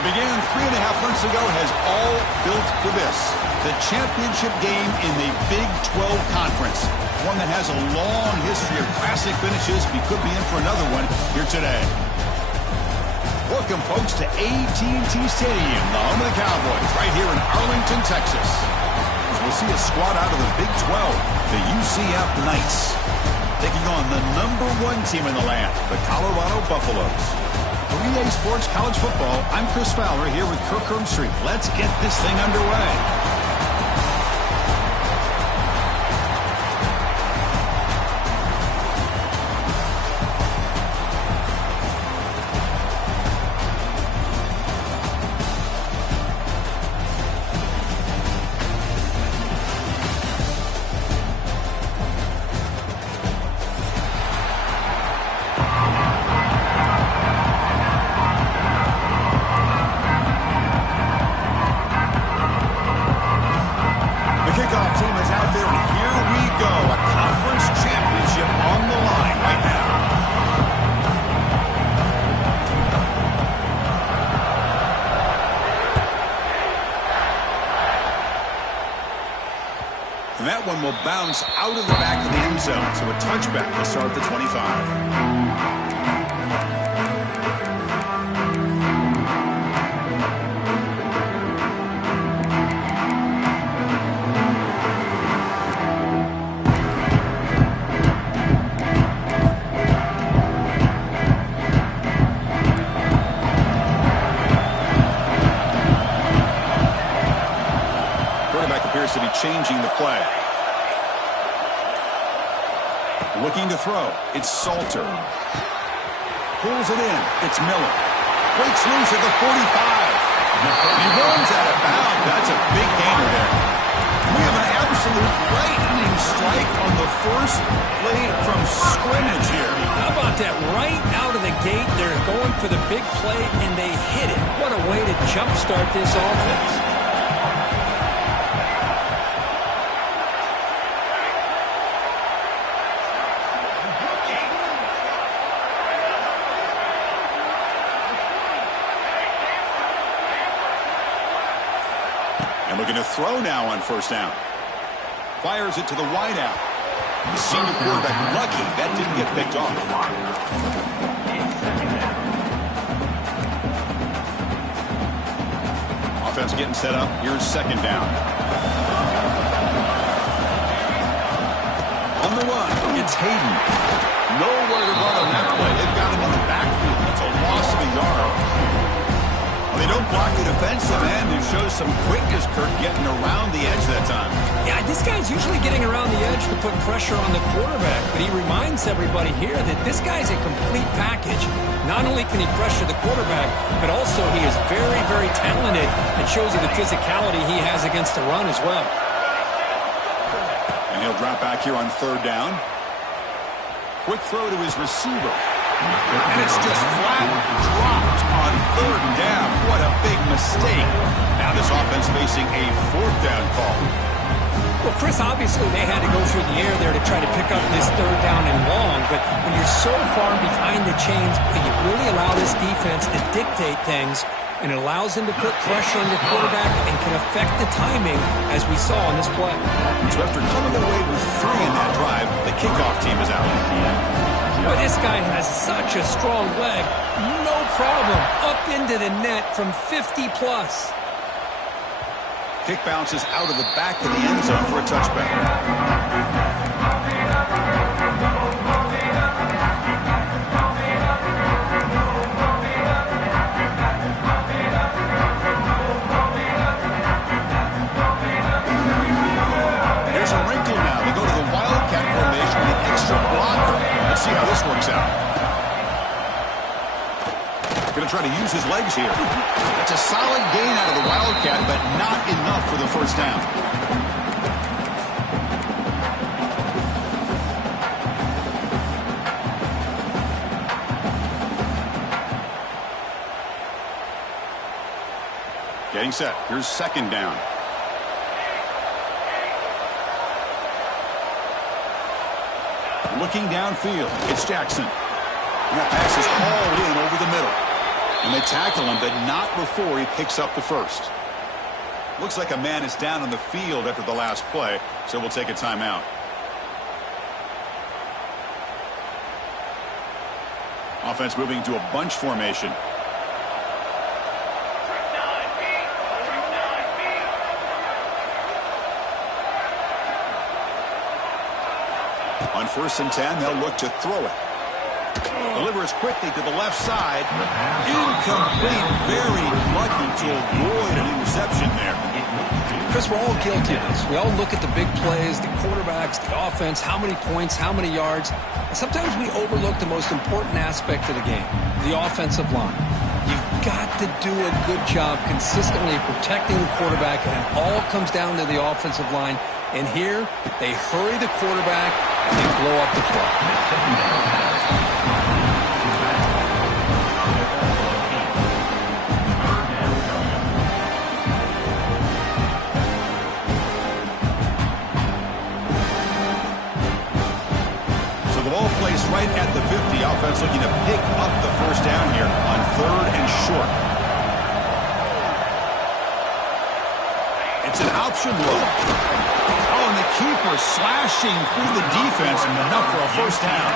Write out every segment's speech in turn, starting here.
What began 3.5 months ago has all built for this. The championship game in the Big 12 Conference. One that has a long history of classic finishes. We could be in for another one here today. Welcome, folks, to AT&T Stadium, the home of the Cowboys, right here in Arlington, Texas. As we'll see a squad out of the Big 12, the UCF Knights, taking on the #1 team in the land, the Colorado Buffaloes. For EA Sports College Football, I'm Chris Fowler here with Kirk Herbstreit. Let's get this thing underway. And that one will bounce out of the back of the end zone, so a touchback to start the 25. Appears to be changing the play. Looking to throw. It's Salter. Pulls it in. It's Miller. Breaks loose at the 45. He runs out of bounds. That's a big gainer there. We have an absolute lightning strike on the first play from scrimmage here. How about that? Right out of the gate, they're going for the big play, and they hit it. What a way to jumpstart this offense. And looking to throw now on first down. Fires it to the wideout. The senior quarterback lucky that didn't get picked off. Offense getting set up. Here's second down. On the run, it's Hayden. Nowhere to run on that play. They've got him in the backfield. It's a loss of a yard. They don't block the defensive end and shows some quickness, Kirk, getting around the edge that time. Yeah, this guy's usually getting around the edge to put pressure on the quarterback, but he reminds everybody here that this guy's a complete package. Not only can he pressure the quarterback, but also he is very, very talented and shows you the physicality he has against the run as well. And he'll drop back here on third down. Quick throw to his receiver. And it's just flat dropped on third down. What a big mistake. Now this offense facing a fourth down call. Well, Chris, obviously they had to go through the air there to try to pick up this third down and long, but when you're so far behind the chains, you really allow this defense to dictate things, and it allows them to put pressure on your quarterback and can affect the timing, as we saw on this play. So after coming away with 3 in that drive, the kickoff team is out. But this guy has such a strong leg. No problem. Up into the net from 50-plus. Kick bounces out of the back of the end zone for a touchback. There's a wrinkle now. They go to the Wildcat formation with an extra blocker. Let's see how this works out. Going to try to use his legs here. That's a solid gain out of the Wildcat, but not enough for the first down. Getting set. Here's second down. Looking downfield. It's Jackson. And that pass is hauled in over the middle. And they tackle him, but not before he picks up the first. Looks like a man is down on the field after the last play, so we'll take a timeout. Offense moving to a bunch formation. On 1st and 10, they'll look to throw it. Delivers quickly to the left side. Incomplete. Very lucky to avoid an interception there. Chris, we're all guilty of this. We all look at the big plays, the quarterbacks, the offense, how many points, how many yards. And sometimes we overlook the most important aspect of the game, the offensive line. You've got to do a good job consistently protecting the quarterback, and it all comes down to the offensive line. And here, they hurry the quarterback and they blow up the play. Placed right at the 50. Offense looking to pick up the first down here on 3rd and short. It's an option look. Oh, and the keeper slashing through the defense, enough for a first down.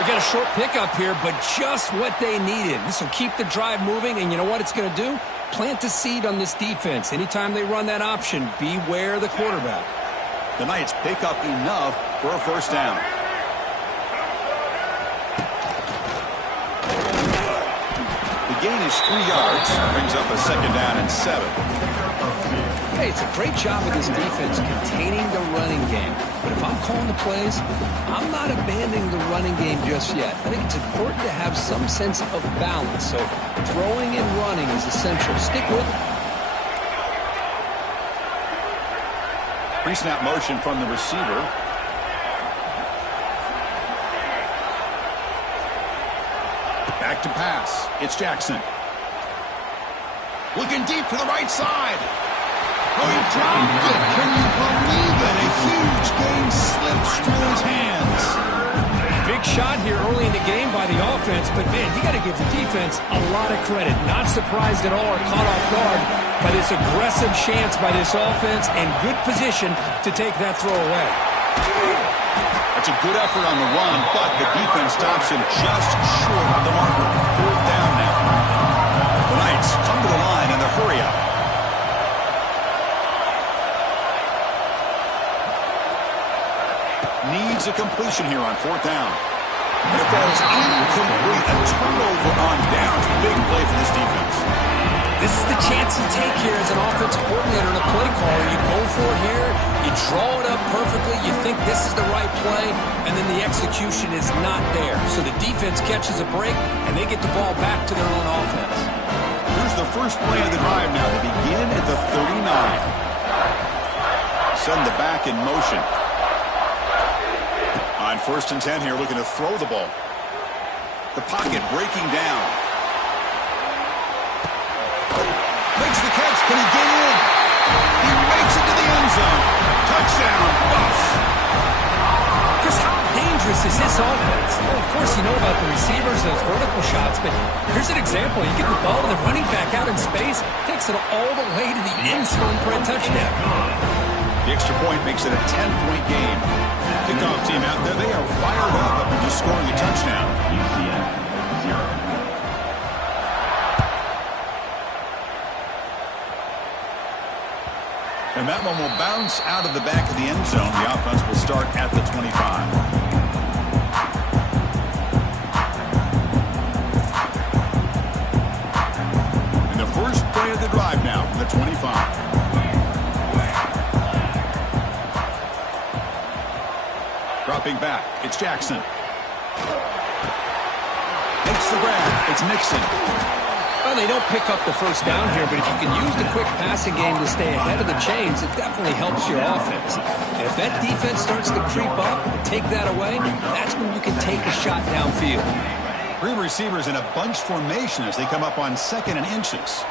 We got a short pickup here, but just what they needed. This will keep the drive moving, and you know what it's going to do? Plant a seed on this defense. Anytime they run that option, beware the quarterback. The Knights pick up enough for a first down. Gain is 3 yards, brings up a 2nd down and 7. Hey, it's a great job of this defense containing the running game. But if I'm calling the plays, I'm not abandoning the running game just yet. I think it's important to have some sense of balance. So throwing and running is essential. Stick with it. Pre-snap motion from the receiver. Back to pass. It's Jackson. Looking deep to the right side. Oh, he dropped it. Can you believe it? A huge gain slips through his hands. Big shot here early in the game by the offense, but man, you got to give the defense a lot of credit. Not surprised at all or caught off guard by this aggressive chance by this offense and good position to take that throw away. That's a good effort on the run, but the defense stops him just short of the marker. 4th down now. The Knights come to the line in the hurry up. Needs a completion here on 4th down. And it falls incomplete. A turnover on downs. Big play for this defense. This is the chance you take here as an offensive coordinator and a play caller. You go for it here, you draw it up perfectly, you think this is the right play, and then the execution is not there. So the defense catches a break, and they get the ball back to their own offense. Here's the first play of the drive now. They begin at the 39. Send the back in motion. On 1st and 10 here, looking to throw the ball. The pocket breaking down. Makes the catch. Can he get in? He makes it to the end zone. Touchdown, Buffs. Chris, how dangerous is this offense? Well, of course, you know about the receivers, those vertical shots, but here's an example. You get the ball to the running back out in space, takes it all the way to the end zone for a touchdown. The extra point makes it a 10-point game. Kickoff team out there, they are fired up after just scoring a touchdown. UCF 0. And that one will bounce out of the back of the end zone. The offense will start at the 25. And the first play of the drive now from the 25. Dropping back, it's Jackson. Makes the grab, it's Nixon. Well, they don't pick up the first down here, but if you can use the quick passing game to stay ahead of the chains, it definitely helps your offense. And if that defense starts to creep up and take that away, that's when you can take a shot downfield. 3 receivers in a bunch formation as they come up on 2nd and inches.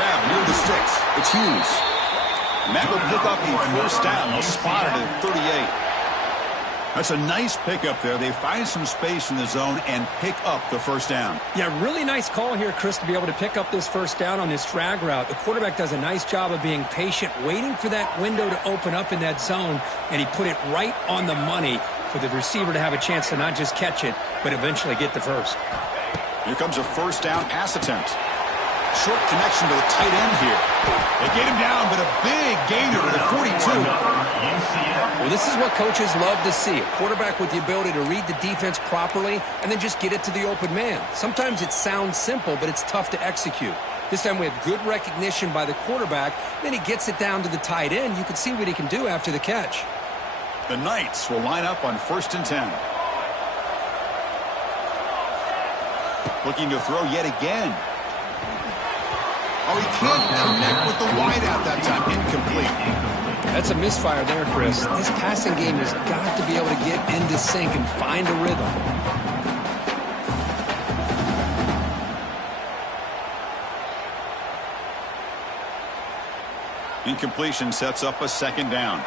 Grab near the sticks. It's Hughes. And that will pick up the first down. They'll spot it at 38. That's a nice pickup there. They find some space in the zone and pick up the first down. Yeah, really nice call here, Chris, to be able to pick up this first down on this drag route. The quarterback does a nice job of being patient, waiting for that window to open up in that zone, and he put it right on the money for the receiver to have a chance to not just catch it, but eventually get the first. Here comes a first down pass attempt. Short connection to the tight end here. They get him down, but a big gainer to the 42. Well, this is what coaches love to see. A quarterback with the ability to read the defense properly and then just get it to the open man. Sometimes it sounds simple, but it's tough to execute. This time we have good recognition by the quarterback. Then he gets it down to the tight end. You can see what he can do after the catch. The Knights will line up on 1st and 10. Looking to throw yet again. Oh, he can't connect with the wideout that time. Incomplete. That's a misfire there, Chris. This passing game has got to be able to get into sync and find a rhythm. Incompletion sets up a 2nd down.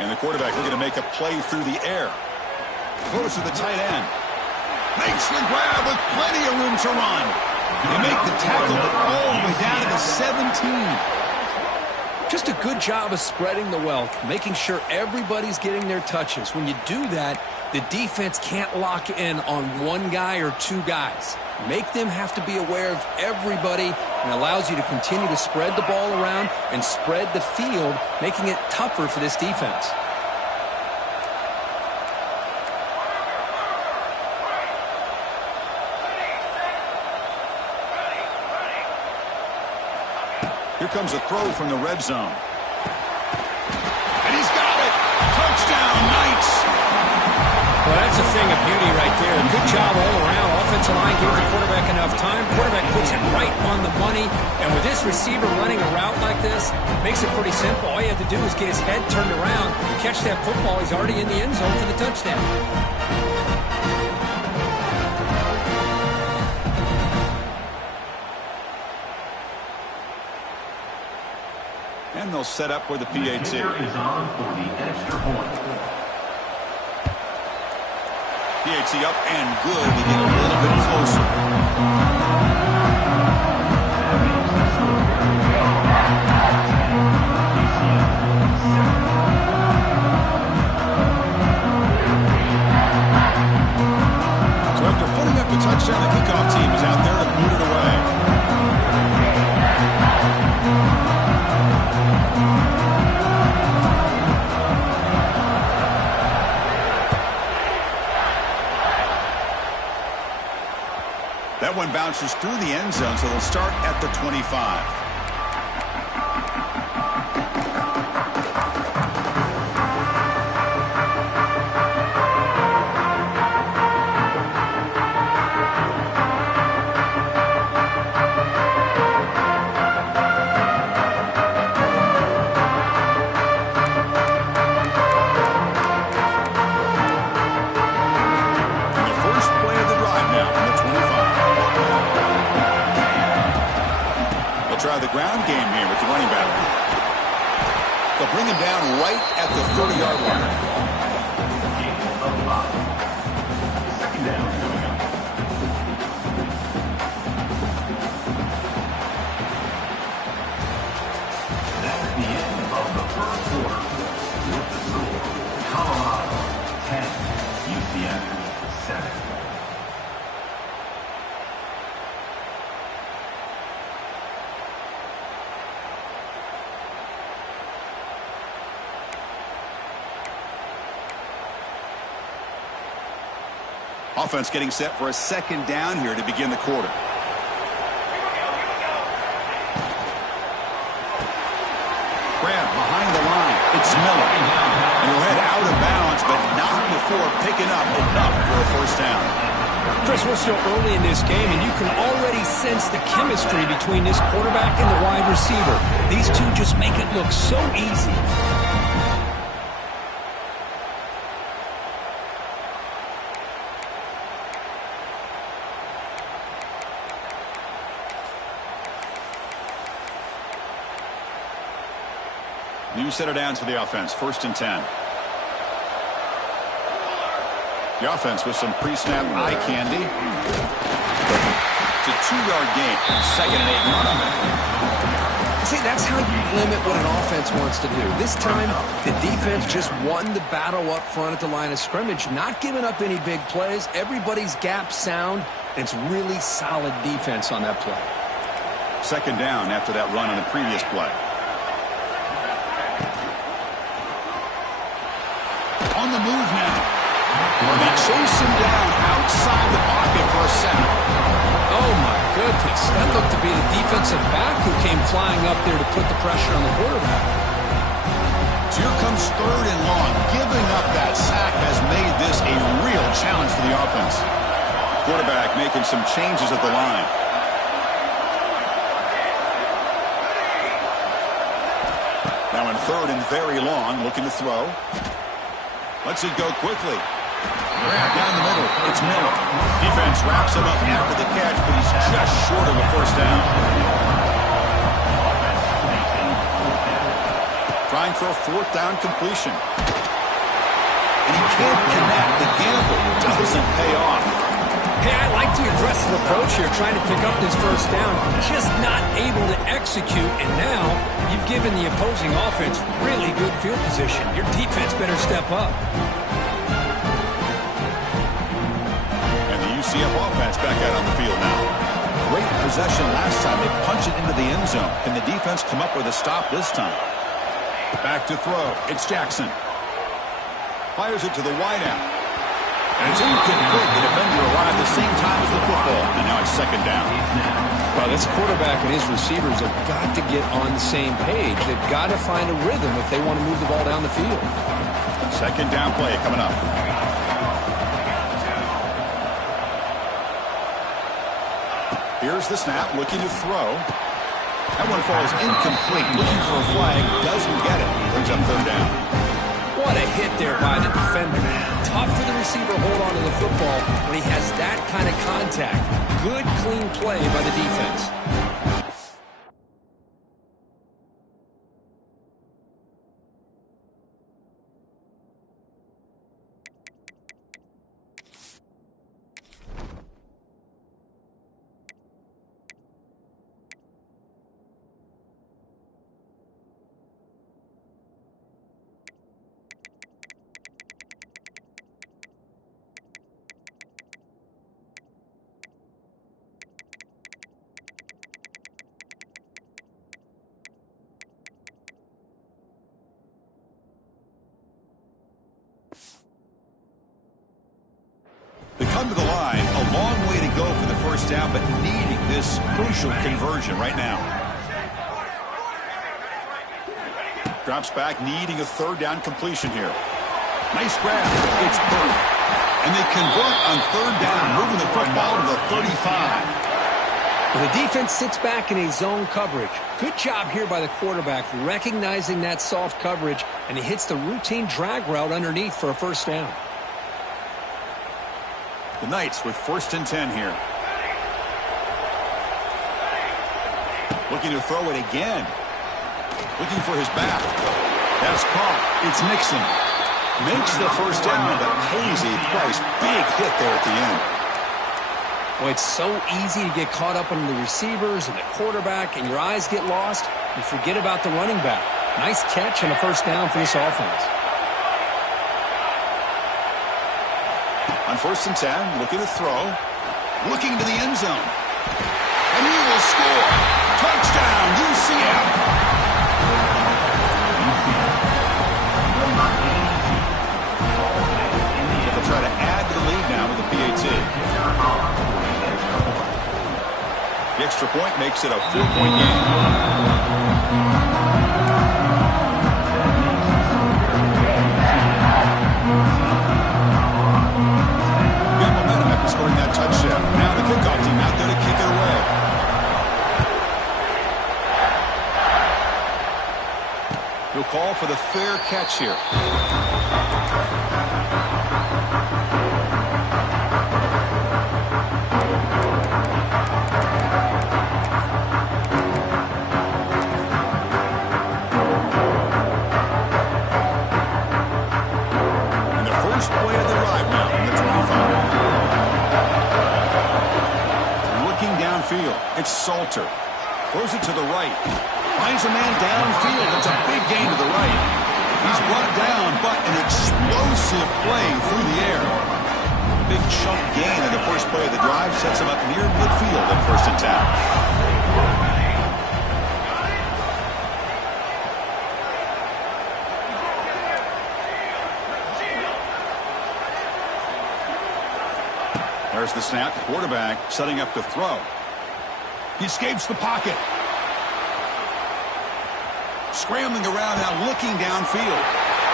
And the quarterback looking to make a play through the air. Throws to the tight end. Makes the grab with plenty of room to run. They make the tackle, but all the way down to the 17. Just a good job of spreading the wealth, making sure everybody's getting their touches. When you do that, the defense can't lock in on one guy or two guys. Make them have to be aware of everybody, and allows you to continue to spread the ball around and spread the field, making it tougher for this defense. Here comes a throw from the red zone. And he's got it. Touchdown, Knights. Well, that's a thing of beauty right there. Good job all around. Offensive line gave the quarterback enough time. Quarterback puts it right on the money. And with this receiver running a route like this, makes it pretty simple. All you have to do is get his head turned around, catch that football. He's already in the end zone for the touchdown. And they'll set up with the PAT. Is on for the extra point. PAT up and good to get a little bit closer. So after putting up the touchdown, the kickoff team is out there to boot it away. That one bounces through the end zone, so they'll start at the 25. Try the ground game here with the running back. They'll bring him down right at the 30-yard line. Second down coming up. That's the end of the first quarter. With the score, Colorado 10, UCF 7. Offense getting set for a 2nd down here to begin the quarter. Grab behind the line. It's Miller. And he'll head out of bounds, but not before picking up enough for a first down. Chris, we're still early in this game, and you can already sense the chemistry between this quarterback and the wide receiver. These two just make it look so easy. New set of downs for the offense. 1st and 10. The offense with some pre-snap eye candy. It's a 2-yard gain. 2nd and 8. Run on it. See, that's how you limit what an offense wants to do. This time, the defense just won the battle up front at the line of scrimmage, not giving up any big plays. Everybody's gap sound, and it's really solid defense on that play. 2nd down after that run on the previous play. On the move now. They chase him down outside the pocket for a sack. Oh, my goodness. That looked to be the defensive back who came flying up there to put the pressure on the quarterback. So here comes 3rd and long. Giving up that sack has made this a real challenge for the offense. Quarterback making some changes at the line. Now in 3rd and very long, looking to throw. Lets it go quickly. Grab down the middle. It's Miller. Defense wraps him up after the catch, but he's just short of a 1st down. Trying for a 4th down completion. And he can't connect. The gamble doesn't pay off. Hey, I like the aggressive approach here, trying to pick up this 1st down. Just not able to execute, and now you've given the opposing offense really good field position. Your defense better step up. UCF offense back out on the field now. Great possession last time. They punch it into the end zone. Can the defense come up with a stop this time? Back to throw. It's Jackson. Fires it to the wideout. And it's incomplete. The defender arrived at the same time as the football. And now it's 2nd down. Well, this quarterback and his receivers have got to get on the same page. They've got to find a rhythm if they want to move the ball down the field. 2nd down play coming up. Here's the snap, looking to throw. That one falls incomplete. Looking for a flag, doesn't get it. Brings up 3rd down. What a hit there by the defender. Tough for the receiver to hold on to the football when he has that kind of contact. Good, clean play by the defense. They come to the line, a long way to go for the 1st down, but needing this crucial conversion right now. Drops back, needing a 3rd down completion here. Nice grab. It's Burke. And they convert on 3rd down, moving the football to the 35. Well, the defense sits back in a zone coverage. Good job here by the quarterback recognizing that soft coverage, and he hits the routine drag route underneath for a 1st down. The Knights with 1st and 10 here. Looking to throw it again. Looking for his back. That's caught. It's Nixon. Makes the 1st down, but pays a price. Big hit there at the end. Well, it's so easy to get caught up on the receivers and the quarterback, and your eyes get lost. You forget about the running back. Nice catch and a 1st down for this offense. On 1st and 10, looking to throw. Looking to the end zone. And he will score. Touchdown, UCF. They'll try to add to the lead now with the PAT. The extra point makes it a 4-point game. Scoring that touchdown. Now the kickoff team out there to kick it away. He'll call for the fair catch here. field. It's Salter. Throws it to the right. Finds a man downfield. It's a big gain to the right. He's brought down, but an explosive play through the air. Big chunk gain in the first play of the drive sets him up near midfield at 1st and 10. There's the snap. Quarterback setting up to throw. He escapes the pocket. Scrambling around now, looking downfield.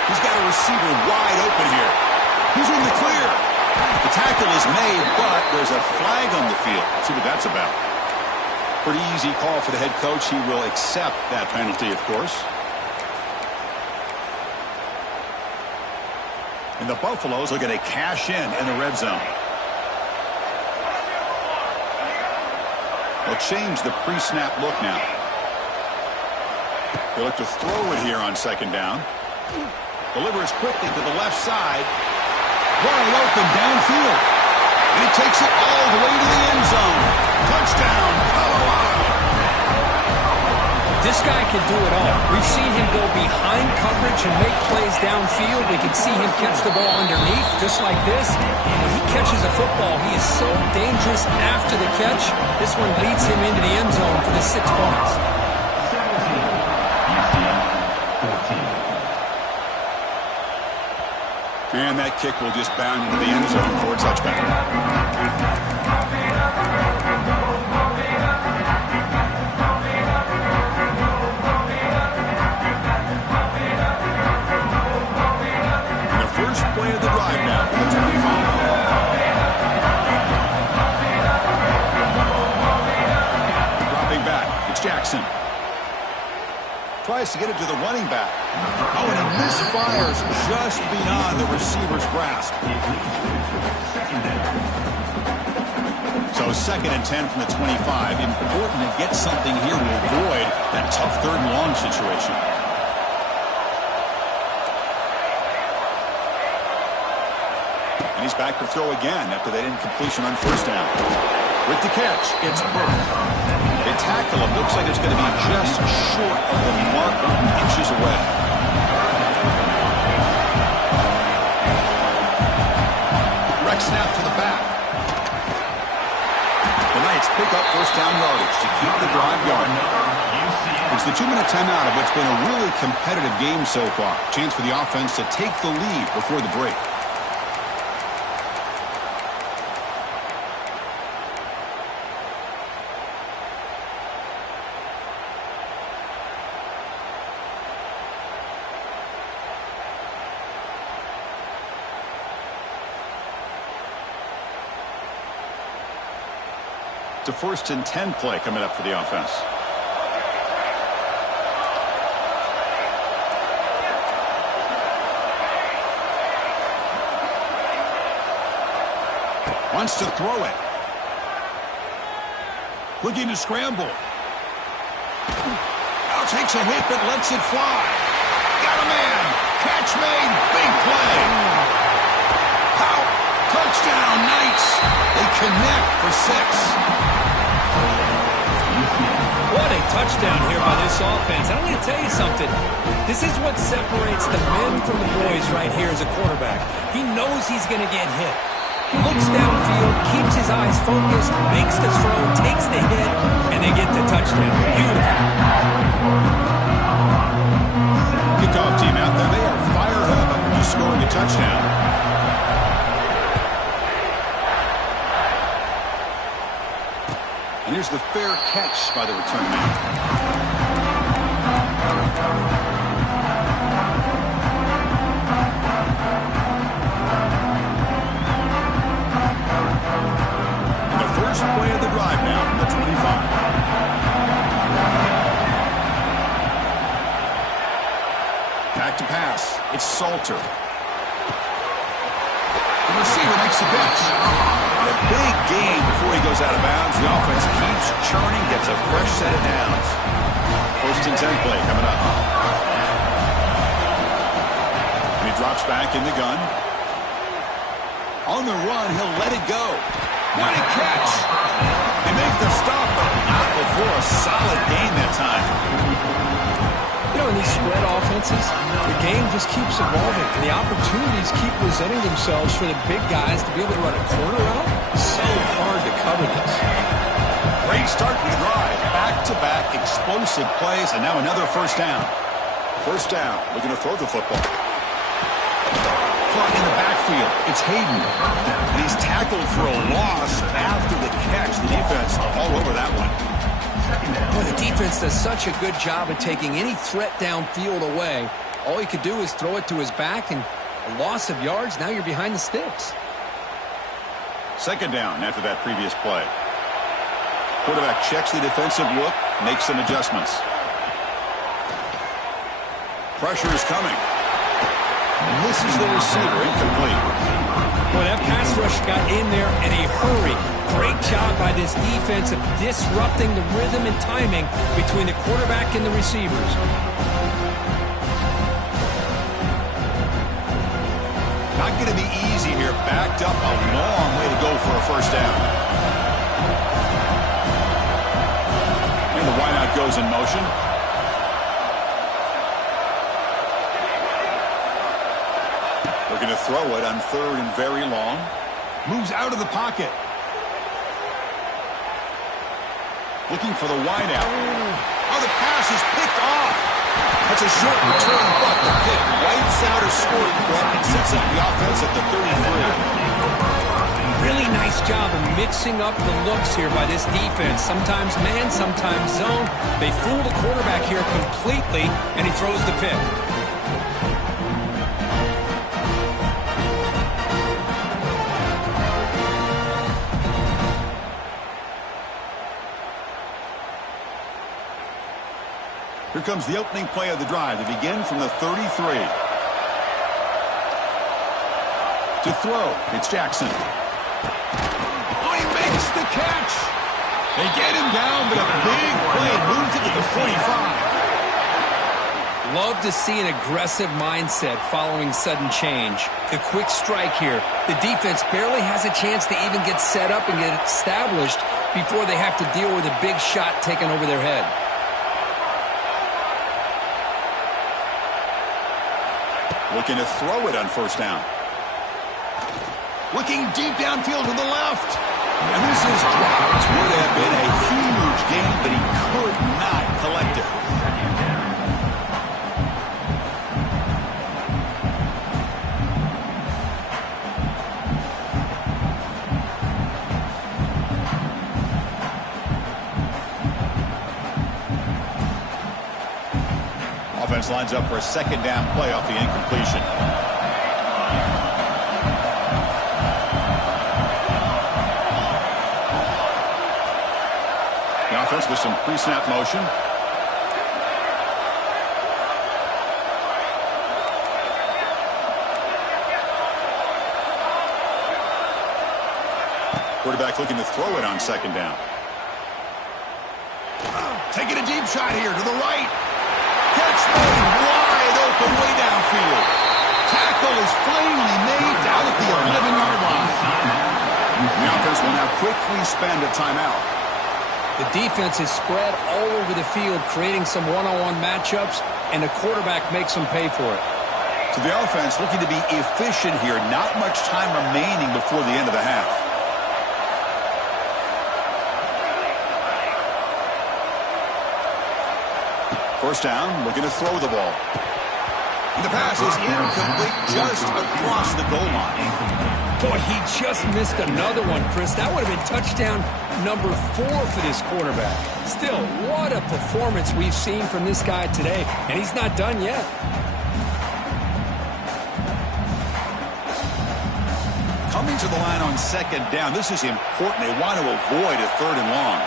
He's got a receiver wide open here. He's in the clear. The tackle is made, but there's a flag on the field. Let's see what that's about. Pretty easy call for the head coach. He will accept that penalty, of course. And the Buffaloes are going to cash in the red zone. They'll change the pre-snap look now. They look to throw it here on 2nd down. Delivers quickly to the left side. Wide open downfield. And he takes it all the way to the end zone. Touchdown, Colorado. This guy can do it all. We've seen him go behind coverage and make plays downfield. We can see him catch the ball underneath, just like this. And when he catches a football, he is so dangerous after the catch. This one leads him into the end zone for the 6 points. 17, UCF 14. And that kick will just bound into the end zone for a touchback. Play of the drive now from the 25. Dropping back. It's Jackson. Tries to get it to the running back. Oh, and he misfires just beyond the receiver's grasp. So 2nd and 10 from the 25. Important to get something here to avoid that tough 3rd and long situation. And he's back to throw again after that incompletion on 1st down. With the catch, it's Burke. They tackle him. Looks like it's going to be just short of the marker, inches away. Direct snap to the back. The Knights pick up 1st down yardage to keep the drive going. It's the 2-minute timeout of what's been a really competitive game so far. Chance for the offense to take the lead before the break. It's a 1st and 10 play coming up for the offense. Wants to throw it. Looking to scramble. Now takes a hit but lets it fly. Got a man. Catch made. Big play. Pow. Touchdown, Knights. They connect for 6. What a touchdown here by this offense. I'm going to tell you something. This is what separates the men from the boys right here as a quarterback. He knows he's going to get hit. Looks downfield, keeps his eyes focused, makes the throw, takes the hit, and they get the touchdown. Beautiful. Kickoff team out there. They are fired up after just scoring a touchdown. And here's the fair catch by the return man. And the first play of the drive now from the 25. Back to pass. It's Salter. The receiver makes the catch. And a big gain before he goes out of bounds. The offense keeps churning, gets a fresh set of downs. 1st and 10 play coming up. And he drops back in the gun. On the run, he'll let it go. What a catch! They make the stop, but not before a solid gain that time. You know, in these spread offenses, the game just keeps evolving, and the opportunities keep presenting themselves for the big guys to be able to run a corner out. So hard to cover this. Great start to the drive. Back-to-back explosive plays, and now another first down. First down, looking to throw the football. Caught in the backfield. It's Hayden. And he's tackled for a loss after the catch. The defense all over that one. Boy, the defense does such a good job of taking any threat downfield away. All he could do is throw it to his back, and a loss of yards, now you're behind the sticks. Second down after that previous play. Quarterback checks the defensive look, makes some adjustments. Pressure is coming. Misses the receiver, incomplete. Boy, that pass rush got in there in a hurry. Great job by this defense of disrupting the rhythm and timing between the quarterback and the receivers. Not going to be easy here. Backed up a long way to go for a first down. And the wideout goes in motion. Looking to throw it on third and very long. Moves out of the pocket. Looking for the wideout. Oh, the pass is picked off. That's a short return, but the pick wipes out a scoring threat and sets up the offense at the 33. Really nice job of mixing up the looks here by this defense. Sometimes man, sometimes zone. They fool the quarterback here completely, and he throws the pick. Here comes the opening play of the drive. They begin from the 33. To throw, it's Jackson. Oh, he makes the catch. They get him down, but a big play moves it to the 45. Love to see an aggressive mindset following sudden change. The quick strike here. The defense barely has a chance to even get set up and get established before they have to deal with a big shot taken over their head. Looking to throw it on first down. Looking deep downfield to the left. And this is dropped. Would have been a huge gain, but he could not collect it. Offense lines up for a second down play off the incompletion. The offense with some pre-snap motion. Quarterback looking to throw it on second down. Taking a deep shot here to the right. Catch made wide open way downfield. Tackle is finally made down at the 11-yard line. The offense will now quickly spend a timeout. The defense is spread all over the field, creating some one-on-one matchups, and the quarterback makes them pay for it. So the offense looking to be efficient here. Not much time remaining before the end of the half. First down, looking to throw the ball. And the pass is incomplete just across the goal line. Boy, he just missed another one, Chris. That would have been touchdown number 4 for this quarterback. Still, what a performance we've seen from this guy today, and he's not done yet. Coming to the line on second down, this is important. They want to avoid a third and long.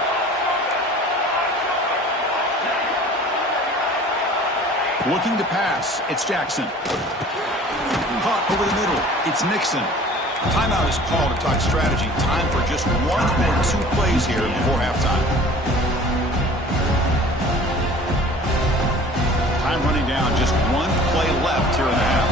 Looking to pass, it's Jackson. Caught over the middle, it's Nixon. Timeout is called to talk strategy. Time for just 1 or 2 plays here before halftime. Time running down, just 1 play left here in the half.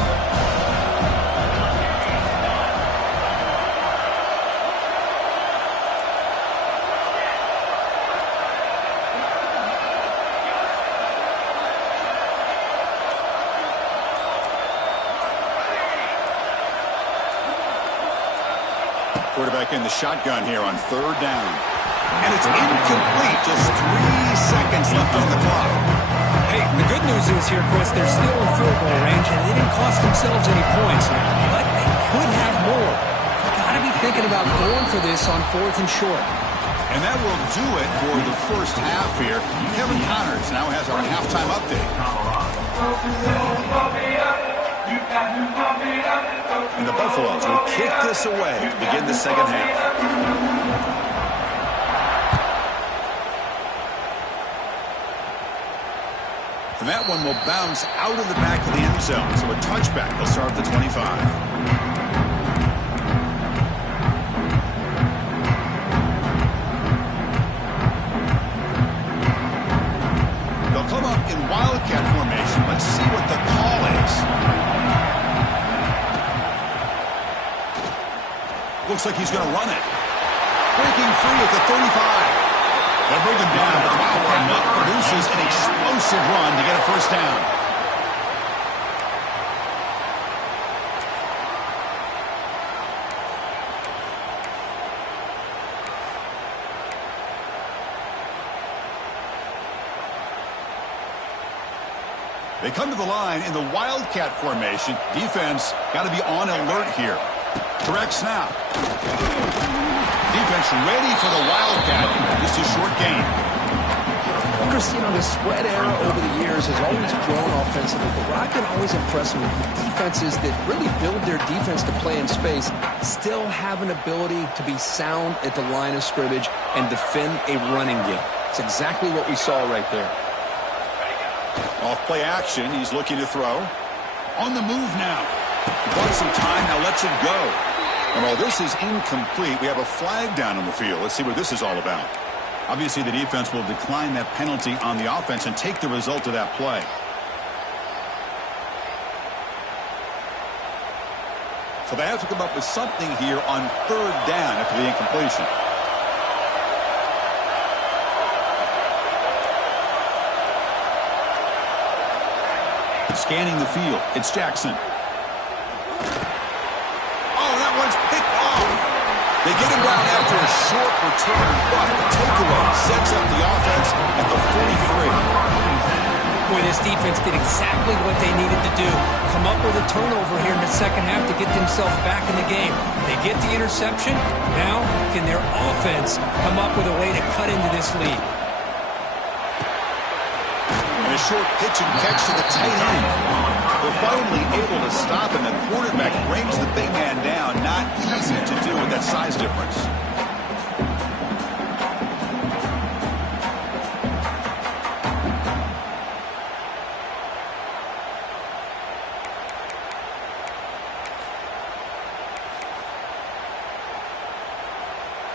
Quarterback in the shotgun here on 3rd down. And it's incomplete. Just 3 seconds left on the clock. Hey, the good news is here, Chris, they're still in field goal range, and they didn't cost themselves any points. But they could have more. You got to be thinking about going for this on 4th and short. And that will do it for the first half here. Kevin Connors now has our halftime update. And the Buffaloes will kick this away to begin the second half. And that one will bounce out of the back of the end zone. So a touchback will start at the 25. Come up in Wildcat formation. Let's see what the call is. Looks like he's going to run it. Breaking free at the 35. They'll bring him down, but the Wildcat produces an explosive run to get a first down. They come to the line in the Wildcat formation. Defense got to be on alert here. Correct snap. Defense ready for the Wildcat. Just a short game. Chris, you know, the spread era over the years has always grown offensively, but what I've been always impressed with defenses that really build their defense to play in space still have an ability to be sound at the line of scrimmage and defend a running game. It's exactly what we saw right there. Off play action, he's looking to throw. On the move now. He bought some time, now lets it go. And while this is incomplete, we have a flag down on the field. Let's see what this is all about. Obviously, the defense will decline that penalty on the offense and take the result of that play. So they have to come up with something here on 3rd down after the incompletion. Scanning the field, it's Jackson. Oh, that one's picked off. They get him down after a short return, but the takeaway sets up the offense at the 43. Boy, this defense did exactly what they needed to do. Come up with a turnover here in the second half to get themselves back in the game. They get the interception. Now, can their offense come up with a way to cut into this lead? Short pitch and catch to the tight end. They're finally able to stop him. The quarterback brings the big man down. Not easy to do with that size difference.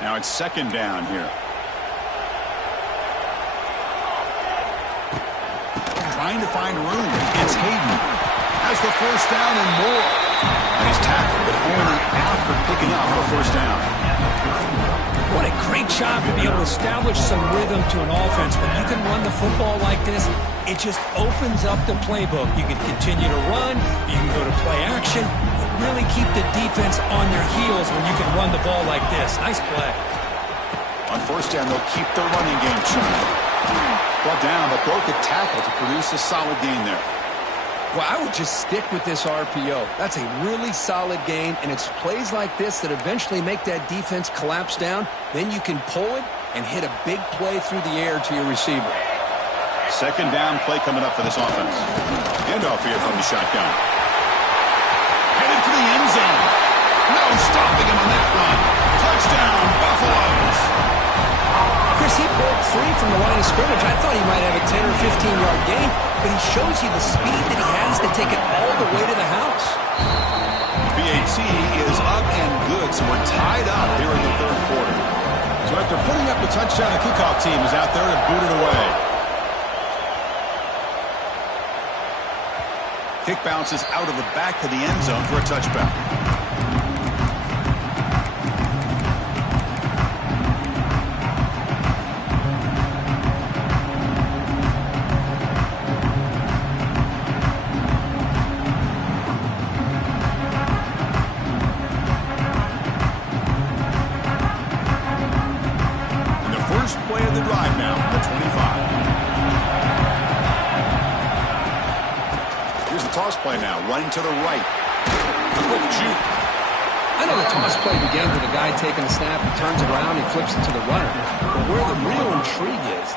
Now it's 2nd down here. Trying to find room. It's Hayden. Has the first down and more. And he's tackled, but only after picking up the first down. What a great job to be able to establish some rhythm to an offense. When you can run the football like this, it just opens up the playbook. You can continue to run. You can go to play action. But really keep the defense on their heels when you can run the ball like this. Nice play. On first down, they'll keep their running game churning. Brought down, but broke a tackle to produce a solid gain there. Well, I would just stick with this RPO. That's a really solid gain, and it's plays like this that eventually make that defense collapse down. Then you can pull it and hit a big play through the air to your receiver. 2nd down play coming up for this offense. Handoff here from the shotgun. Headed for the end zone. No stopping him on that run. Touchdown, Buffaloes. Chris, he broke free from the line of scrimmage. I thought he might have a 10 or 15-yard gain, but he shows you the speed that he has to take it all the way to the house. BAT is up and good, so we're tied up here in the 3rd quarter. So after putting up the touchdown, the kickoff team is out there to boot it away. Kick bounces out of the back of the end zone for a touchback. play now, running to the right. A quick juke. I know the toss play begins with a guy taking a snap, he turns around, he flips it to the runner. But where the real intrigue is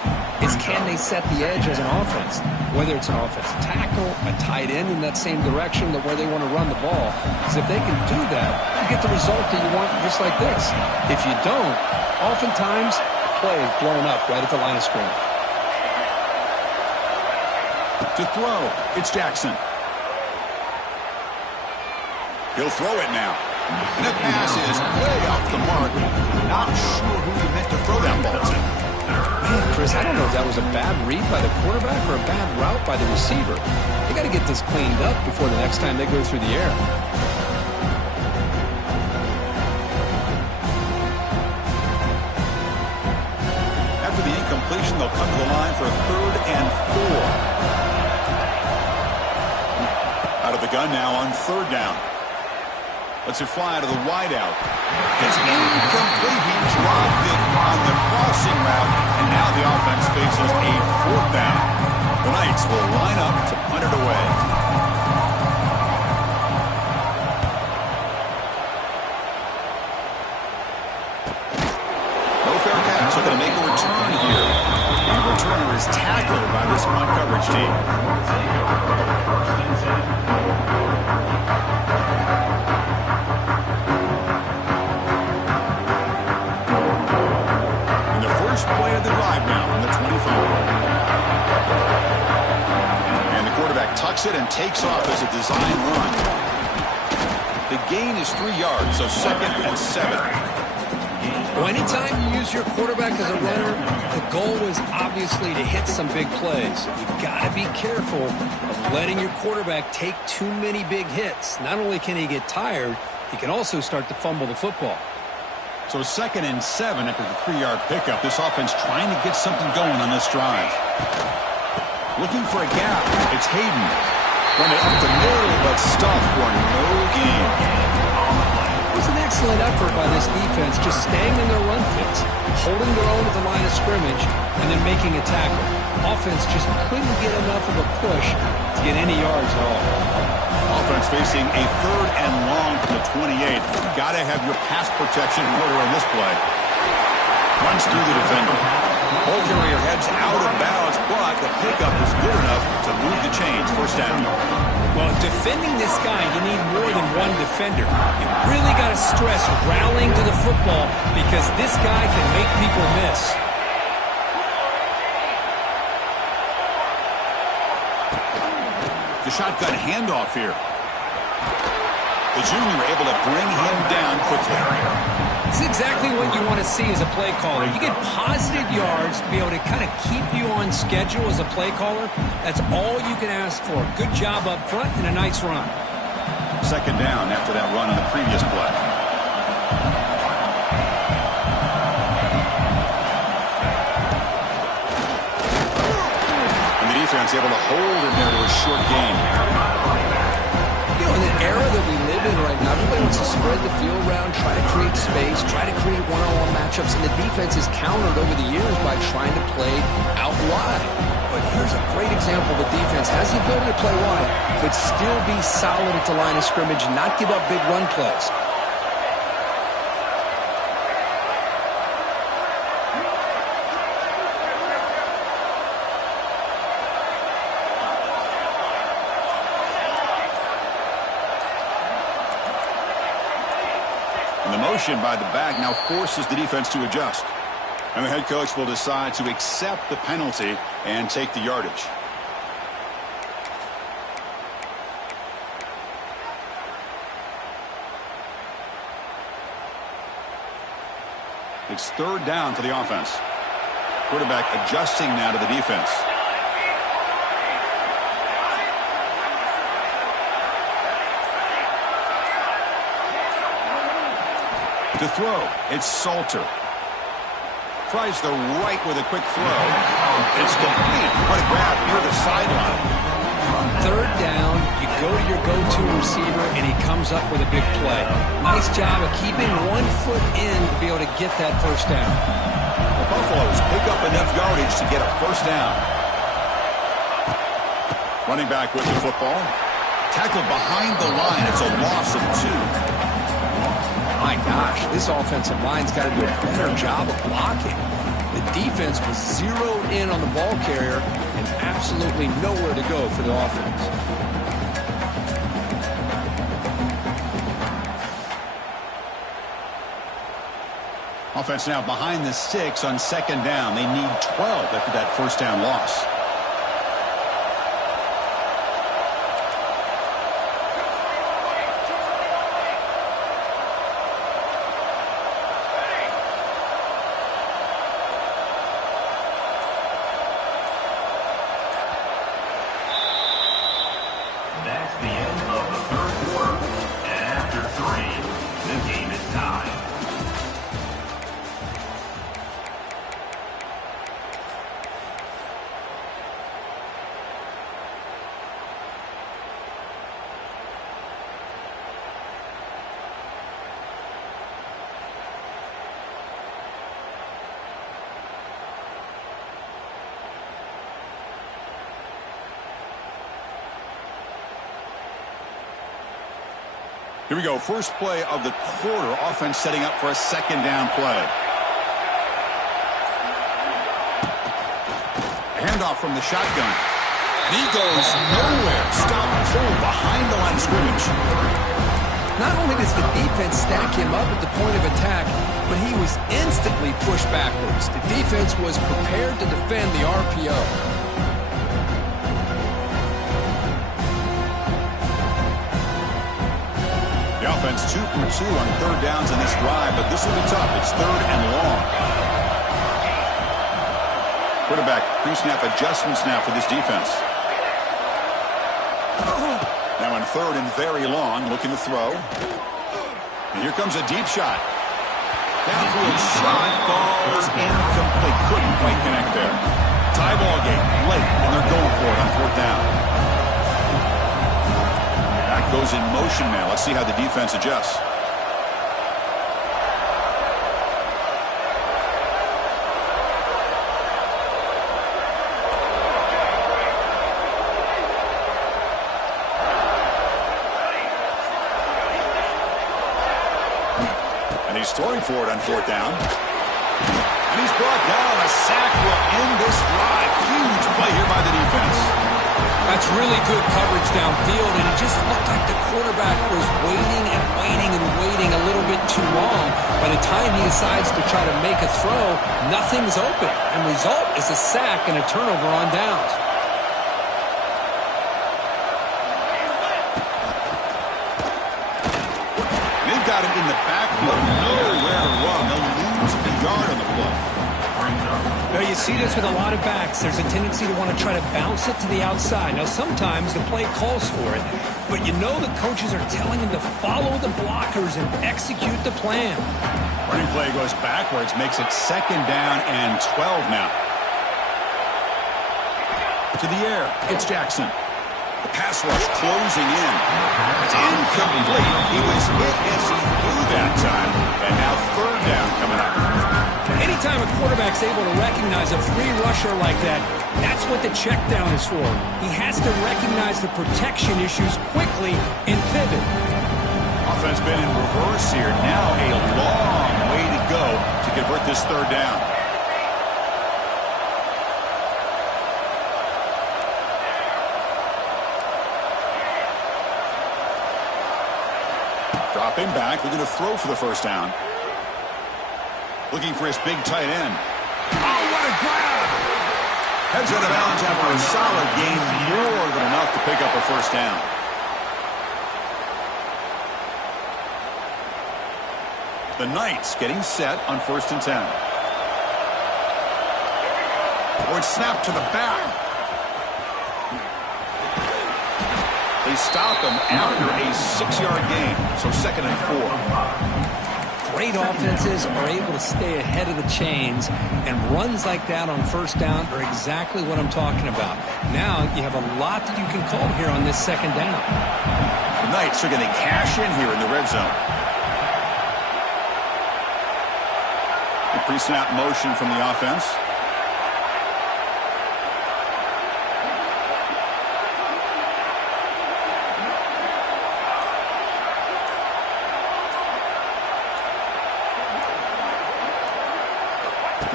can they set the edge as an offense? Whether it's an offensive tackle, a tight end in that same direction where they want to run the ball. Because if they can do that, you get the result that you want just like this. If you don't, oftentimes the play is blown up right at the line of scrimmage. To throw, it's Jackson. He'll throw it now. And the pass is way off the mark. Not sure who he meant to throw that ball to. Man, Chris, I don't know if that was a bad read by the quarterback or a bad route by the receiver. They got to get this cleaned up before the next time they go through the air. After the incompletion, they'll come to the line for a 3rd and 4. Out of the gun now on 3rd down. Lets it fly to the wideout. It's incomplete. He dropped it on the crossing route, and now the offense faces a 4th down. The Knights will line up to punt it away. No fair catch. They're going to make a return here. The returner is tackled by this punt coverage team. Play of the drive now from the 25. And the quarterback tucks it and takes off as a design run. The gain is 3 yards, so 2nd and 7. Well, anytime you use your quarterback as a runner, the goal is obviously to hit some big plays. You've got to be careful of letting your quarterback take too many big hits. Not only can he get tired, he can also start to fumble the football. So 2nd and 7 after the 3-yard pickup. This offense trying to get something going on this drive. Looking for a gap. It's Hayden. Run it up the middle, but stuffed for no gain. It was an excellent effort by this defense, just staying in their run fits, holding their own at the line of scrimmage, and then making a tackle. Offense just couldn't get enough of a push to get any yards at all. Offense facing a 3rd and long from the 28. Got to have your pass protection in order on this play. Runs through the defender. Ball carrier heads out of bounds, but the pickup is good enough to move the chains. 1st down. Well, defending this guy, you need more than one defender. You really got to stress rallying to the football because this guy can make people miss. The shotgun handoff here. The junior able to bring him down quickly. It's exactly what you want to see as a play caller. You get positive yards to be able to kind of keep you on schedule as a play caller. That's all you can ask for. Good job up front and a nice run. 2nd down after that run on the previous play. And the defense able to hold him there to a short gain. You know, in the era that we live in right now, everybody wants to spread the field around, try to create space, try to create one-on-one matchups, and the defense is countered over the years by trying to play out wide. But here's a great example. The defense has the ability to play wide, but still be solid at the line of scrimmage, not give up big run plays. The motion by the back now forces the defense to adjust. And the head coach will decide to accept the penalty and take the yardage. It's 3rd down for the offense. Quarterback adjusting now to the defense. To throw, it's Salter. Tries the right with a quick throw. It's complete. What a grab near the sideline. 3rd down, you go to your go-to receiver, and he comes up with a big play. Nice job of keeping 1 foot in to be able to get that 1st down. The Buffaloes pick up enough yardage to get a 1st down. Running back with the football. Tackled behind the line. It's a loss of 2. My gosh, this offensive line's got to do a better job of blocking. The defense was zeroed in on the ball carrier and absolutely nowhere to go for the offense. Offense now behind the 6 on 2nd down. They need 12 after that first down loss. That's the end of the third quarter. And after 3, the game is tied. Here we go. First play of the quarter. Offense setting up for a 2nd down play. A handoff from the shotgun. And he goes nowhere. Stop pull behind the line of scrimmage. Not only does the defense stack him up at the point of attack, but he was instantly pushed backwards. The defense was prepared to defend the RPO. The offense 2 for 2 on 3rd downs in this drive, but this will be tough. It's 3rd and long. Quarterback pre-snap adjustments now for this defense. Now on 3rd and very long, looking to throw. And here comes a deep shot. Downfield shot falls incomplete. Couldn't quite connect there. Tie ball game late, and they're going for it on 4th down. Back goes in motion now. Let's see how the defense adjusts. And he's throwing for it on 4th down. And he's brought down. A sack will end this drive. Huge play here by the defense. That's really good coverage downfield, and it just looked like the quarterback was waiting and waiting and waiting a little bit too long. By the time he decides to try to make a throw, nothing's open. And the result is a sack and a turnover on downs. They've got him in the backfield. Nowhere to run. They'll lose a yard on the play. Now, you see this with a lot of backs. There's a tendency to want to try to bounce it to the outside. Now, sometimes the play calls for it, but you know the coaches are telling him to follow the blockers and execute the plan. Running play goes backwards, makes it 2nd down and 12 now. To the air, it's Jackson. The pass rush closing in. It's incomplete. He was hit as he threw that time, and now 3rd down coming up. Anytime a quarterback's able to recognize a free rusher like that, that's what the check down is for. He has to recognize the protection issues quickly and pivot. Offense been in reverse here. Now a long way to go to convert this 3rd down. Dropping back, looking to throw for the 1st down. Looking for his big tight end. Oh, what a grab! Heads out of bounds after a solid gain, more than enough to pick up a 1st down. The Knights getting set on 1st and 10. Forward snap to the back. They stop him after a 6-yard gain, so 2nd and 4. Great offenses are able to stay ahead of the chains, and runs like that on 1st down are exactly what I'm talking about. Now you have a lot that you can call here on this 2nd down. The Knights are going to cash in here in the red zone. The pre-snap motion from the offense.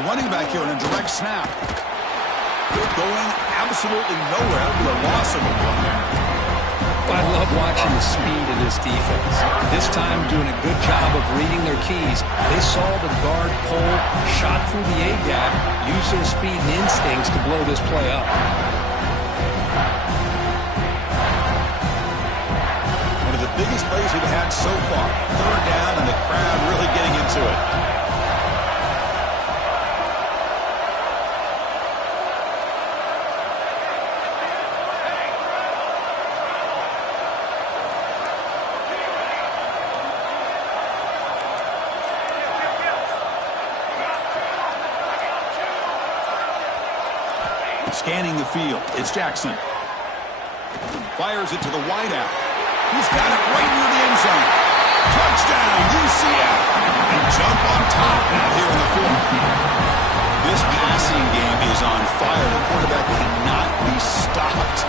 The running back here on a direct snap. Going absolutely nowhere with a loss of a play. I love watching the speed of this defense. This time doing a good job of reading their keys. They saw the guard pull, shot through the A-gap, used their speed and instincts to blow this play up. One of the biggest plays we've had so far. Third down and the crowd really getting into it. Scanning the field, it's Jackson. Fires it to the wideout. He's got it right near the end zone. Touchdown, UCF. And jump on top now here in the fourth. This passing game is on fire. The quarterback cannot be stopped.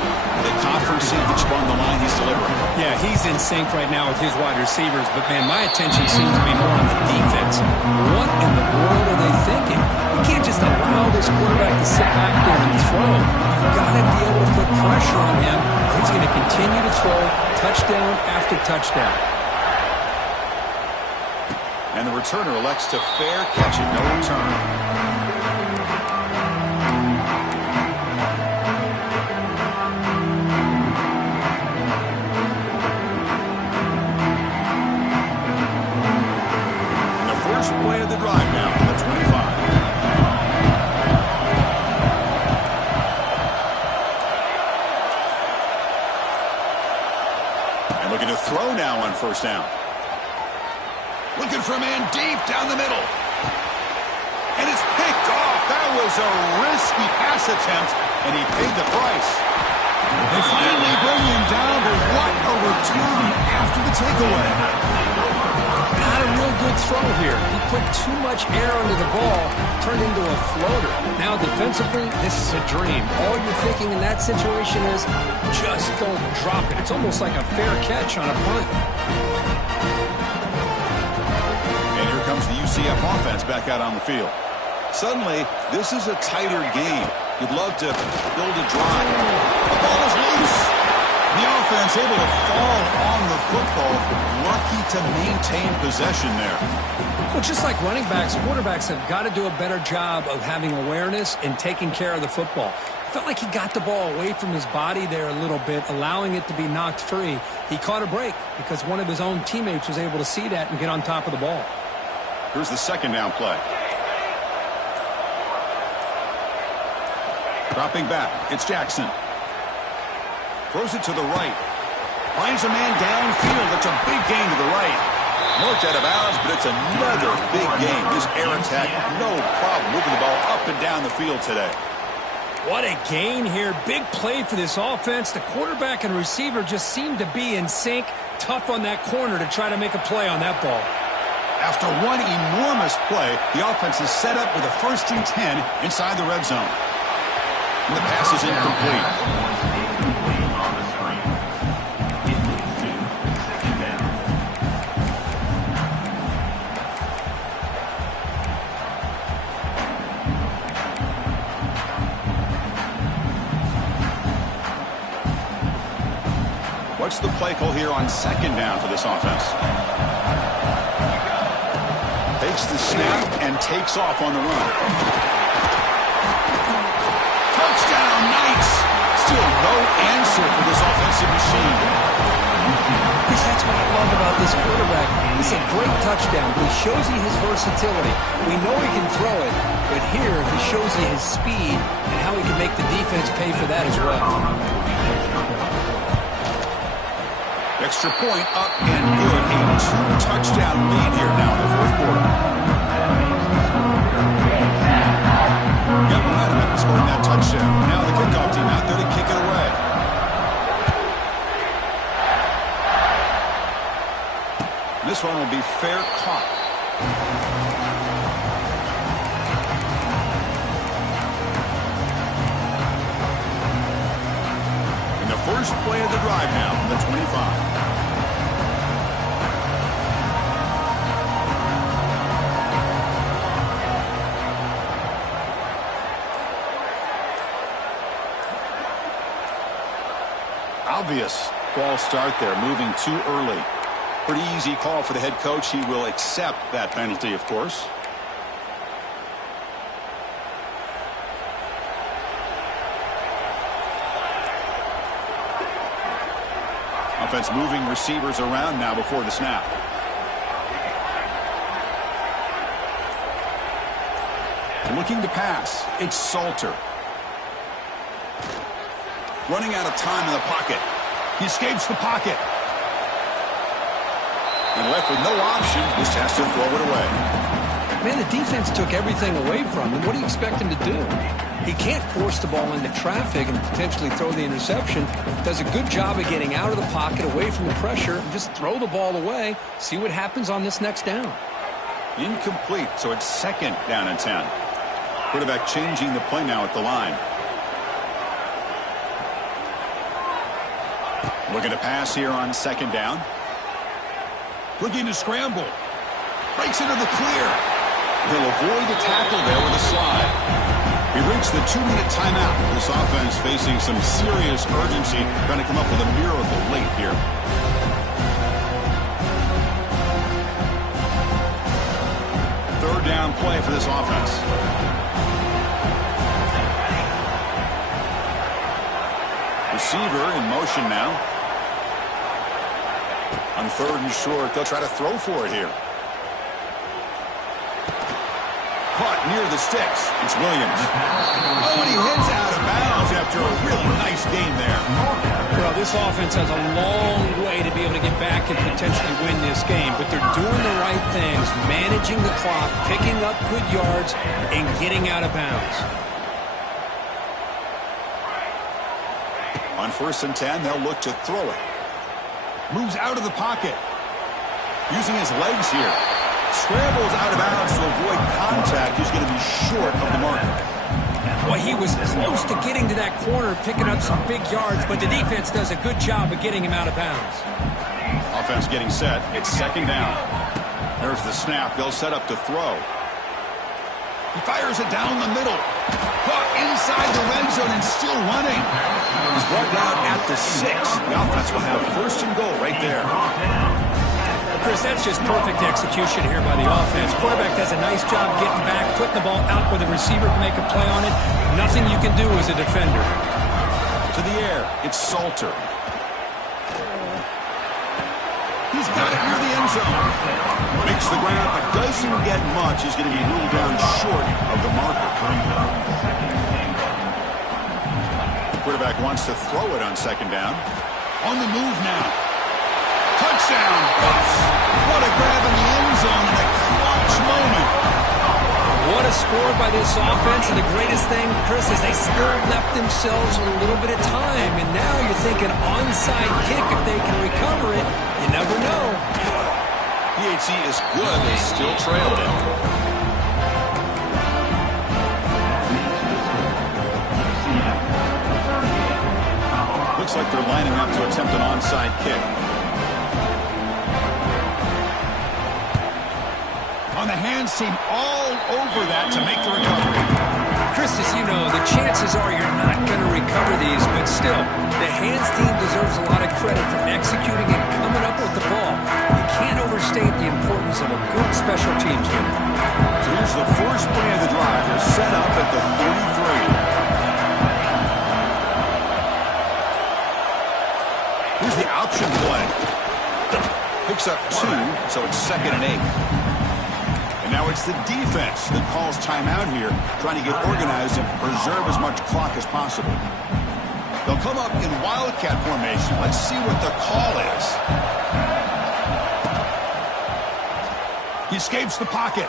The conference championship on the line he's delivering. Yeah, he's in sync right now with his wide receivers, but, man, my attention seems to be more on the defense. What in the world are they thinking? You can't just allow this quarterback to sit back there and throw. You've got to be able to put pressure on him. He's going to continue to throw touchdown after touchdown. And the returner elects to fair catch it, no return. Play of the drive now from the 25. And looking to throw now on first down. Looking for a man deep down the middle. And it's picked off. That was a risky pass attempt, and he paid the price. They finally bring him down, but what a return after the takeaway. Not a real good throw here. He put too much air under the ball, turned into a floater. Now defensively, this is a dream. All you're thinking in that situation is just don't drop it. It's almost like a fair catch on a punt. And here comes the UCF offense back out on the field. Suddenly, this is a tighter game. You'd love to build a drive. The ball is loose. The offense able to fall on the football, lucky to maintain possession there. Well, just like running backs, quarterbacks have got to do a better job of having awareness and taking care of the football. Felt like he got the ball away from his body there a little bit, allowing it to be knocked free. He caught a break because one of his own teammates was able to see that and get on top of the ball. Here's the second down play. Dropping back, it's Jackson. Throws it to the right. Finds a man downfield. That's a big gain to the right. Marked out of bounds, but it's another big gain. This air attack, no problem moving the ball up and down the field today. What a gain here. Big play for this offense. The quarterback and receiver just seem to be in sync. Tough on that corner to try to make a play on that ball. After one enormous play, the offense is set up with a 1st and 10 inside the red zone. And the pass is incomplete. What's the play call here on second down for this offense? Takes the snap and takes off on the run. Touchdown, Knights! Still no answer for this offensive machine. Because that's what I love about this quarterback. It's a great touchdown, but he shows you his versatility. We know he can throw it, but here he shows you his speed and how he can make the defense pay for that as well. Extra point up and good. A 2-touchdown lead here now in the fourth quarter. Got momentum after scoring that touchdown. Now the kickoff team out there to kick it away. This one will be fair caught. And the first play of the drive now from the 25. obvious false start there, moving too early. Pretty easy call for the head coach. He will accept that penalty, of course. Offense moving receivers around now before the snap. Looking to pass. It's Salter. Running out of time in the pocket. He escapes the pocket. And left with no option, just has to throw it away. Man, the defense took everything away from him. What do you expect him to do? He can't force the ball into traffic and potentially throw the interception. Does a good job of getting out of the pocket, away from the pressure, and just throw the ball away. See what happens on this next down. Incomplete, so it's 2nd down and 10. Quarterback changing the play now at the line. Looking to pass here on 2nd down. Looking to scramble. Breaks into the clear. He'll avoid the tackle there with a slide. We reached the 2-minute timeout. This offense facing some serious urgency, trying to come up with a miracle late here. Third down play for this offense. Receiver in motion now. On 3rd and short, they'll try to throw for it here. Caught near the sticks. It's Williams. Oh, and he heads out of bounds after a really nice game there. Well, this offense has a long way to be able to get back and potentially win this game, but they're doing the right things, managing the clock, picking up good yards, and getting out of bounds. On 1st and 10, they'll look to throw it. Moves out of the pocket. Using his legs here. Scrambles out of bounds to avoid contact. He's going to be short of the marker. Well, he was close to getting to that corner, picking up some big yards, but the defense does a good job of getting him out of bounds. Offense getting set. It's 2nd down. There's the snap. They'll set up to throw. He fires it down the middle. Caught inside the red zone and still running. He's brought down at the 6. The offense will have 1st and goal right there. Chris, that's just perfect execution here by the offense. Quarterback does a nice job getting back, putting the ball out where the receiver can make a play on it. Nothing you can do as a defender. To the air, it's Salter. He's got it near the end zone. Makes the ground, but doesn't get much. He's going to be ruled down short of the marker. Quarterback wants to throw it on 2nd down. On the move now. Touchdown, Bucks. What a grab in the end zone in a clutch moment. What a score by this offense, and the greatest thing, Chris, is they still left themselves a little bit of time, and now you're thinking onside kick if they can recover it. You never know. PHC is good. They still trailed it. Looks like they're lining up to attempt an onside kick. On the hands team all over that to make the recovery. Chris, as you know, the chances are you're not going to recover these, but still, the hands team deserves a lot of credit for executing and coming up with the ball. You can't overstate the importance of a good special teams unit. So here's the first play of the drive. They're set up at the 33. Here's the option play. Picks up 2, so it's 2nd and 8. Now it's the defense that calls timeout here, trying to get organized and preserve as much clock as possible. They'll come up in Wildcat formation. Let's see what the call is. He escapes the pocket.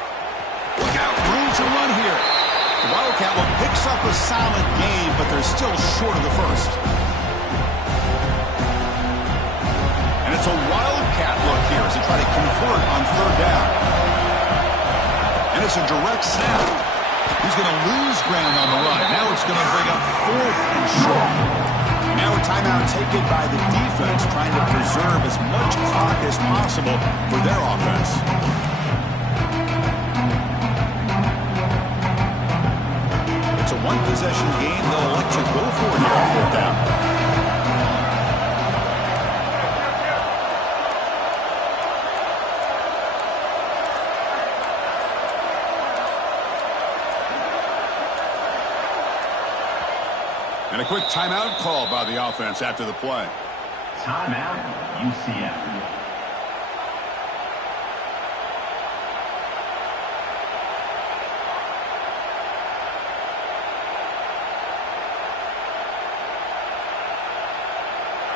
Look out, room to run here. The Wildcat will picks up a solid gain, but they're still short of the first. And it's a Wildcat look here as they try to convert on 3rd down. And it's a direct snap. He's going to lose ground on the run. Now it's going to bring up 4th and short. Now a timeout taken by the defense, trying to preserve as much clock as possible for their offense. It's a one-possession game. They'll elect to go for it here on 4th down. And a quick timeout call by the offense after the play. Timeout, UCF.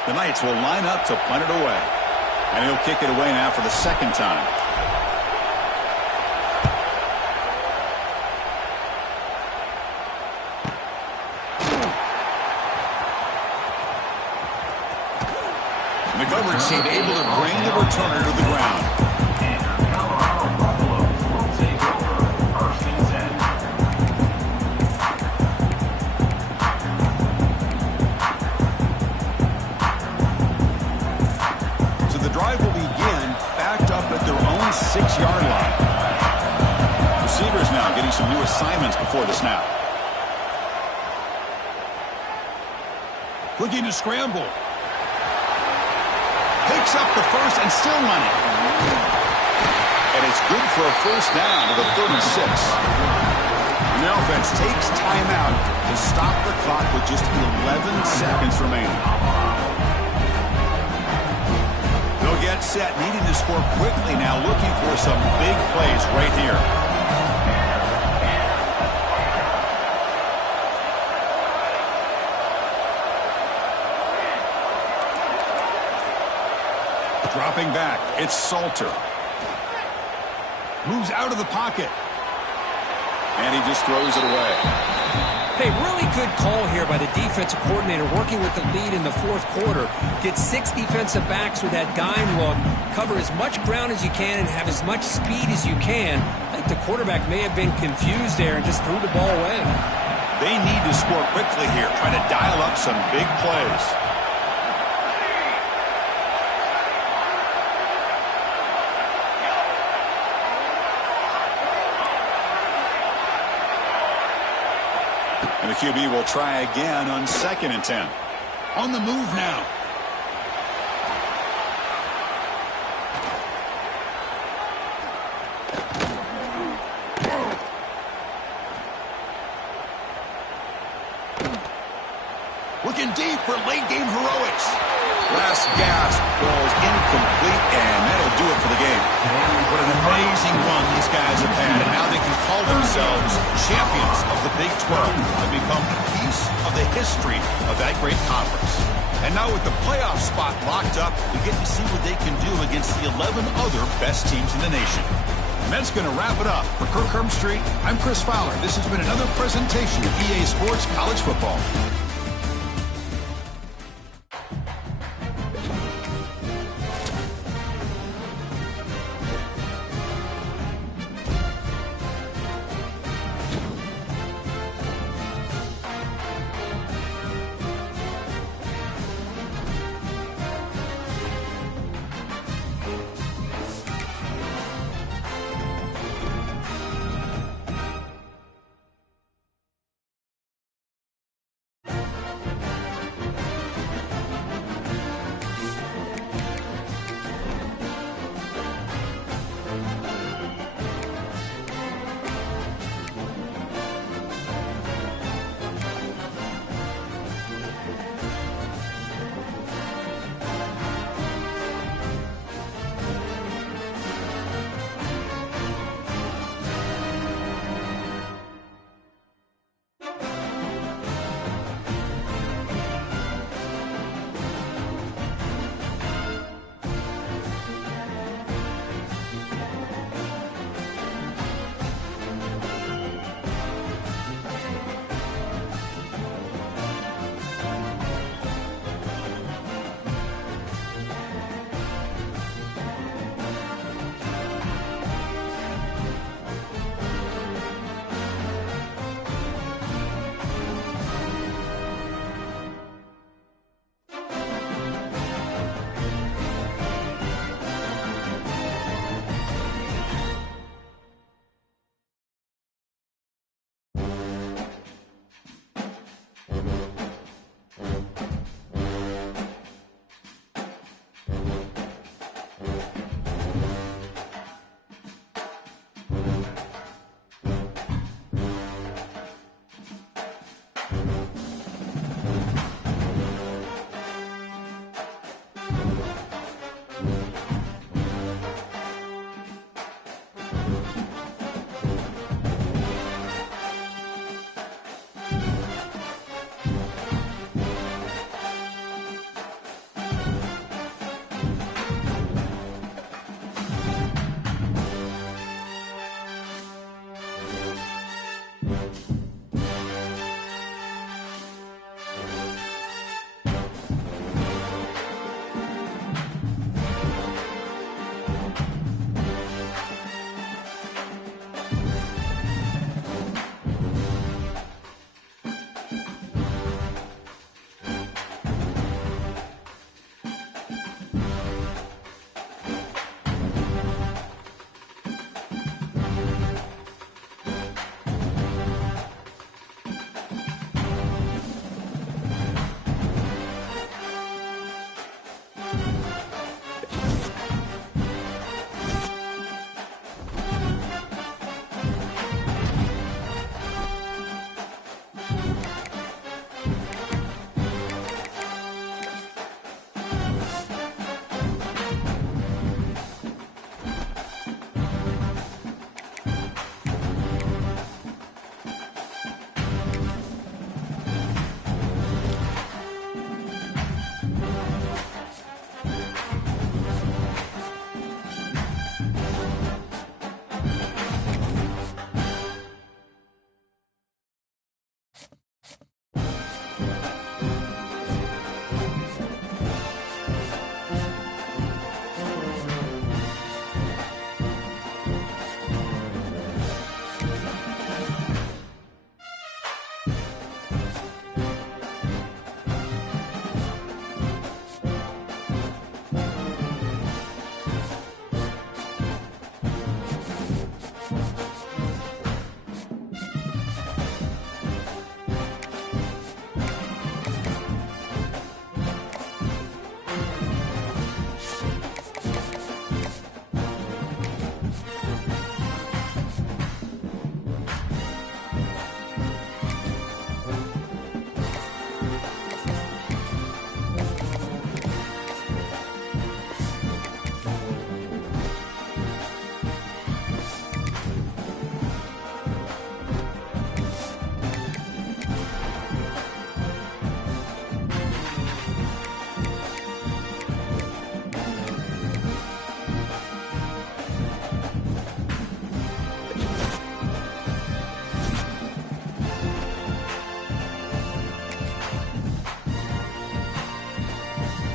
The Knights will line up to punt it away. And he'll kick it away now for the second time. And the coverage team able to bring the returner to the ground. And Colorado Buffaloes will take over 1st and 10. So the drive will begin backed up at their own 6-yard line. Receivers now getting some new assignments before the snap. Looking to scramble. Picks up the first and still running. And it's good for a first down to the 36. And the offense takes timeout to stop the clock with just 11 seconds remaining. They'll get set, needing to score quickly now, looking for some big plays right here. Dropping back, it's Salter. Moves out of the pocket. And he just throws it away. Hey, really good call here by the defensive coordinator working with the lead in the 4th quarter. Get 6 defensive backs with that dime look. Cover as much ground as you can and have as much speed as you can. I think the quarterback may have been confused there and just threw the ball away. They need to score quickly here. Try to dial up some big plays. And the QB will try again on 2nd and 10. On the move now. Looking deep for late-game heroics. Last gasp falls incomplete, and that'll do it for the game. What an amazing run these guys have had, and now they can call themselves champions of the Big 12 and become a piece of the history of that great conference. And now with the playoff spot locked up, we get to see what they can do against the 11 other best teams in the nation. And that's going to wrap it up. For Kirk Street, I'm Chris Fowler. This has been another presentation of EA Sports College Football.